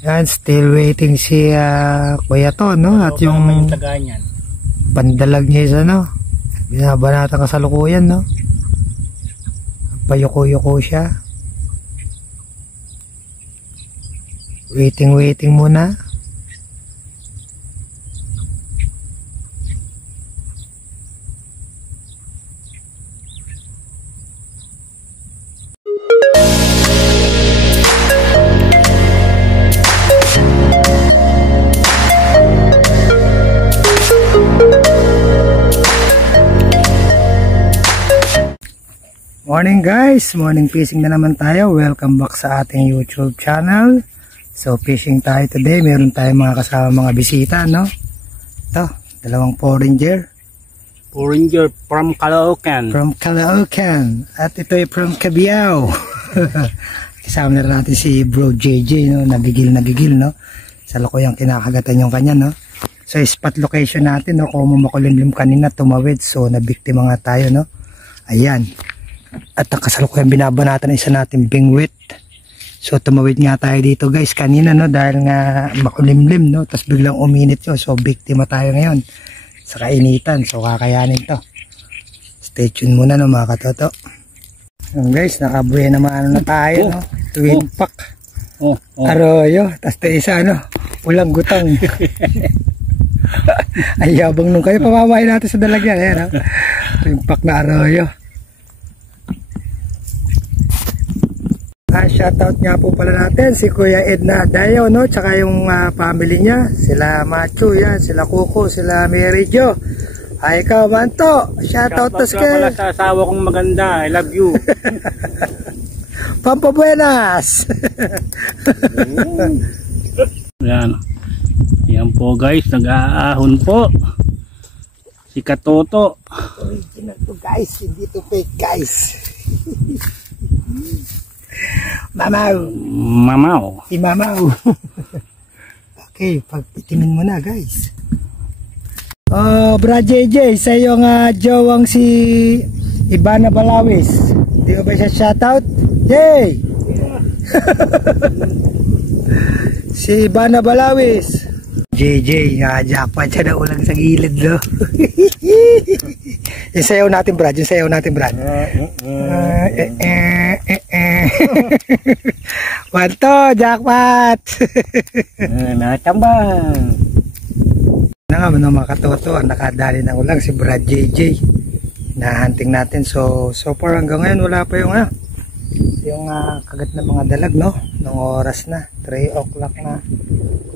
Yan, still waiting si Kuya To, no? At yung pandalag niya isa, no? Binabanatan kasalukuyan, no? Payuko-yuko siya. Waiting muna. Morning guys, morning fishing na naman tayo. Welcome back sa ating YouTube channel. So fishing tayo today. Meron tayong mga kasama mga bisita, no? Ito, dalawang foreigner from Caloocan. At ito ay from Cabiao. Kasama na rin natin si Bro JJ, no? Nagigil, no? Sa lokuyang kinakagatan yung kanya, no? So spot location natin, no? Kung makulimlim kanina, tumawid. So nabiktima nga tayo, no? Ayan. At ang kasalukuyan binabanatan isa natin bingwit. So tumawid nga tayo dito guys kanina, no, dahil nga makulimlim, no, tapos biglang uminit yun. So biktima tayo ngayon sa kainitan. So kakayanin to. Stay tuned muna, no, mga katoto. Guys, nakabuhay naman na tayo, no? Twin pack. Arroyo. Tapos tayo isa, no, ulang gutang. Ay yabang nung kayo. Pamamahin natin sa dalagyan. Ayan, no? Twin pack na arroyo. Shoutout nga po pala natin si Kuya Edna Dayo, no? Tsaka yung family niya, sila Machu, yan, sila Kuko, sila Mary Jo. Ay ikaw, Banto, shoutout to pala sa asawa kong maganda, I love you. Pampabuenas. Yan po guys, nag-aahon po si Katoto. Original to guys, hindi to fake guys. Mamaw. Si Mamaw. Okay, pagpitimin mo na guys. Oh, Brad JJ, sa iyong jowang si Ivana Balawis. Hindi ko ba siya shoutout? Jay! Si Ivana Balawis. JJ, jackpot siya na ulang sa gilid, no? Yung sayaw natin, Brad. Wanto, jackpot! Natambang! Naman mga katoto, ang nakadali ng ulang si Brad JJ. Nahunting natin. So far hanggang ngayon wala pa yung kagat ng mga dalag, no? Nung oras na, 3 o'clock na.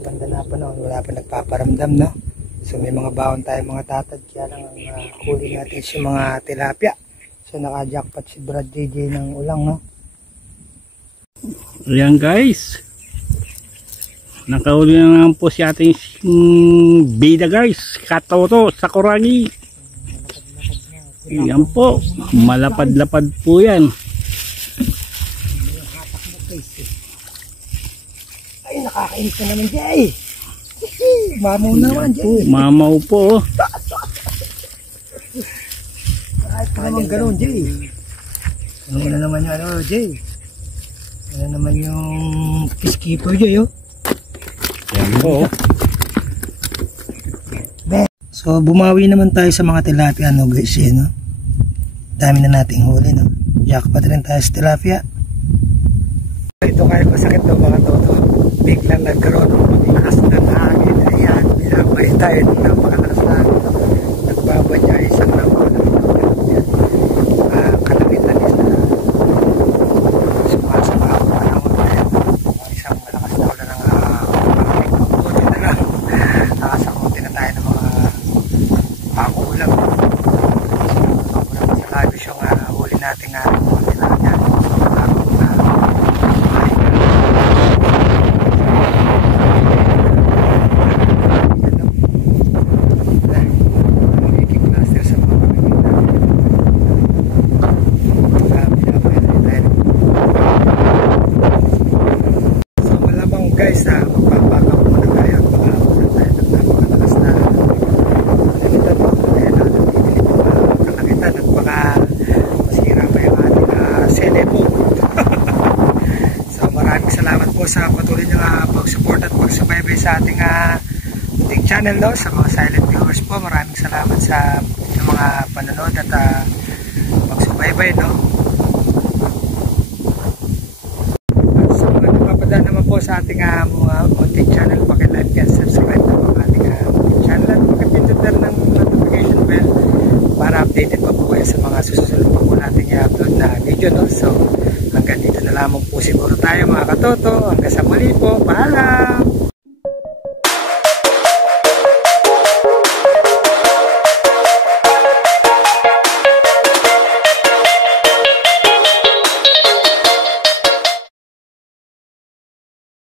Banda na pa noon, wala pa nagpaparamdam, no? So may mga baon tayo mga tatad, kaya lang ang huli natin si mga tilapia. So naka-jackpot si Brad JJ ng ulang, no? Ayan guys, nakahuli na naman po si ating bida guys, Katoto sa Kurangi. Ayan po, malapad-lapad po yan. Ay, nakakainis na naman, Jay. Mamaw naman, Jay. Mamaw po. Kahit pa naman gano'n, Jay. Ano na naman yung Jay? Ano naman yung peacekeeper, Jay, oh? Ayan po. So, bumawi naman tayo sa mga tilapia, no, guys, eh, no? Dami na nating huli, no? Jackpot rin tayo sa tilapia. Ito kayo masakit daw mga toto. Biglang nagkaroon ng paglakas ng hangin. Ayan, binabay tayo ng napakalakas na hangin. Nagbaba niya isang naman. Kalagitan is na sumasama ako pa naman. Ayan, isang malakas na ulan ng pagkukutin na lang. Nakasakutin na tayo ng mga pakulang. So, sobrang sa labis yung huli natin mga tilapia. Guys, magpapakaw muna tayo. Pakakunan tayo ng napakalakas na kalagitan mo. Ayan, nabibili mo kalagitan at baka masira pa yung ating cellphone. So maraming salamat po sa patuloy niyong pagsuporta pag-support at pagsubaybay sa ating channel, no? Sa mga silent viewers po, maraming salamat sa mga panonood at pagsubaybay, no? At sa mga napapadaan naman po sa ating mga munting channel, paki-like and subscribe na po ang ating munting channel at pakipindot na ng notification bell para updated pa po kayo sa mga susunod pa po natin i-upload na video, no? So hanggang dito na lamang po siguro tayo mga katoto. Hanggang sa muli po. Paalam!